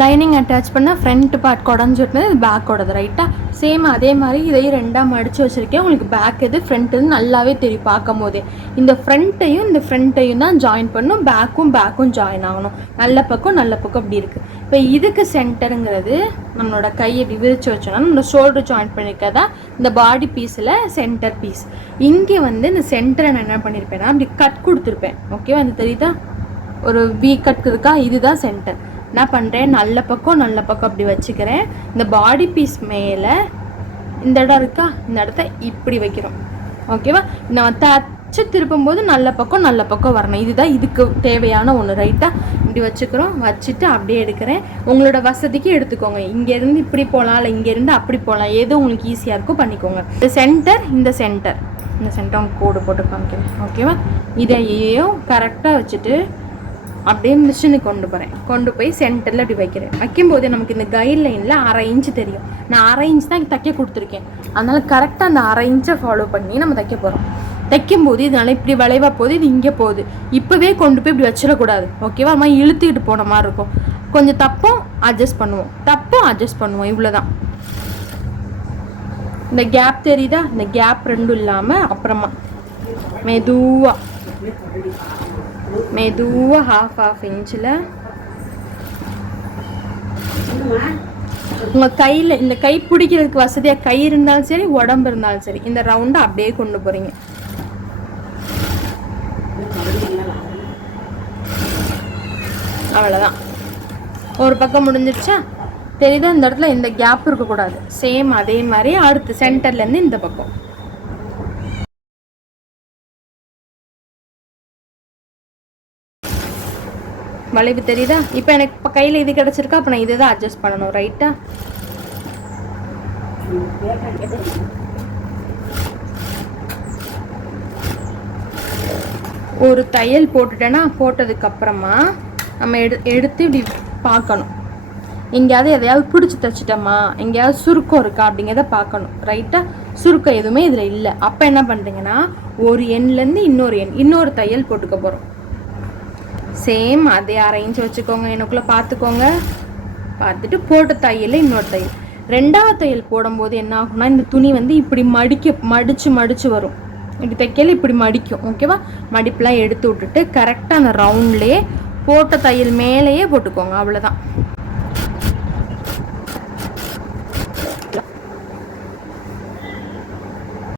Lining attach பண்ணால் front part குடஞ்சிட்டு இது பேக்கோடது ரைட்டாக. சேம் அதே மாதிரி இதையும் ரெண்டாக மடித்து வச்சுருக்கேன். உங்களுக்கு பேக் எது ஃப்ரண்ட் எது நல்லாவே தெரியும் பார்க்கும் போதே. இந்த ஃப்ரண்ட்டையும் தான் ஜாயின் பண்ணும், பேக்கும் ஜாயின் ஆகணும். நல்ல பக்கம் அப்படி இருக்குது. இப்போ இதுக்கு சென்டருங்கிறது நம்மளோட கையை இப்படி விரித்து வச்சோன்னா நம்ம ஷோல்டர் ஜாயின் பண்ணியிருக்கதா இந்த பாடி பீஸில் சென்டர் பீஸ். இங்கே வந்து இந்த சென்டரை நான் என்ன பண்ணியிருப்பேன்னா அப்படி கட் கொடுத்துருப்பேன். ஓகேவா, அந்த தெரியுதா ஒரு வி கட் இருக்கா, இதுதான் சென்டர். என்ன பண்ணுறேன், நல்ல பக்கம் அப்படி வச்சுக்கிறேன். இந்த பாடி பீஸ் மேலே இந்த இடம் இருக்கா, இந்த இடத்த இப்படி வைக்கிறோம். ஓகேவா, நம்ம தச்சு திருப்பும்போது நல்ல பக்கம் வரணும். இதுதான் இதுக்கு தேவையான ஒன்று ரைட்டாக. இப்படி வச்சுக்கிறோம். வச்சுட்டு அப்படியே எடுக்கிறேன். உங்களோட வசதிக்கு எடுத்துக்கோங்க. இங்கேருந்து இப்படி போகலாம், இல்லை இங்கேருந்து அப்படி போகலாம். எது உங்களுக்கு ஈஸியாக இருக்கோ பண்ணிக்கோங்க. இந்த சென்டர் உங்களுக்கு கோடு போட்டு காமிக்கிறேன். ஓகேவா, இதையும் கரெக்டாக வச்சுட்டு அப்படியே மிஷினுக்கு கொண்டு போய் சென்டரில் அப்படி வைக்கிறேன். வைக்கும்போது நமக்கு இந்த கைட்லைனில் 1/2 இன்ச்சு தெரியும். நான் 1/2 இன்ச் தான் தைக்க கொடுத்துருக்கேன். அதனால் கரெக்டாக அந்த 1/2 இன்ச்சை ஃபாலோ பண்ணி நம்ம தைக்க போகிறோம். தைக்கும்போது இதனால் இப்படி வளைவாக போகுது, இது இங்கே போகுது. இப்போவே கொண்டு போய் இப்படி வச்சிடக்கூடாது. ஓகேவா, அம்மா இழுத்துக்கிட்டு போன மாதிரி இருக்கும். கொஞ்சம் தப்பும் அட்ஜஸ்ட் பண்ணுவோம். இவ்வளோதான். இந்த கேப் தெரியுதா, இந்த கேப் ரெண்டும் இல்லாமல் அப்புறமா மெதுவாக 1/2 இன்ச்சில் உங்கள் கையில் இந்த கை பிடிக்கிறதுக்கு வசதியாக கை இருந்தாலும் சரி, உடம்பு இருந்தாலும் சரி, இந்த ரவுண்டை அப்படியே கொண்டு போகிறீங்க. அவ்வளோதான். ஒரு பக்கம் முடிஞ்சிருச்சா, தெரியுதா? இந்த இடத்துல இந்த கேப் இருக்கக்கூடாது. சேம் அதே மாதிரி அடுத்து சென்டர்லேருந்து இந்த பக்கம் வளைவு தெரியுதா? இப்போ எனக்கு இப்போ கையில் இது கிடச்சிருக்கா, அப்போ நான் இதை தான் அட்ஜஸ்ட் பண்ணணும். ரைட்டா, ஒரு தையல் போட்டுட்டேன்னா போட்டதுக்கப்புறமா நம்ம எடுத்து இப்படி பார்க்கணும். எங்கேயாவது எதையாவது பிடிச்சி தைச்சிட்டோமா, எங்கேயாவது சுருக்கம் இருக்கா அப்படிங்கிறத பார்க்கணும். ரைட்டாக, சுருக்கம் எதுவுமே இதில் இல்லை. அப்போ என்ன பண்ணுறீங்கன்னா ஒரு எண்லேருந்து இன்னொரு தையல் போட்டுக்க போகிறோம். சேம் அதே 1/2 இன்ச் வச்சுக்கோங்க. எனக்குள்ளே பார்த்துக்கோங்க. பார்த்துட்டு போட்ட தையல் இன்னொரு தையல். ரெண்டாவது தையல் போடும்போது என்ன ஆகும்னா இந்த துணி வந்து இப்படி மடிச்சு வரும். இப்படி தைக்கல இப்படி மடிக்கும். ஓகேவா, மடிப்பெலாம் எடுத்து விட்டுட்டு கரெக்டாக அந்த ரவுண்ட்லேயே போட்ட தையல் மேலேயே போட்டுக்கோங்க. அவ்வளோதான்.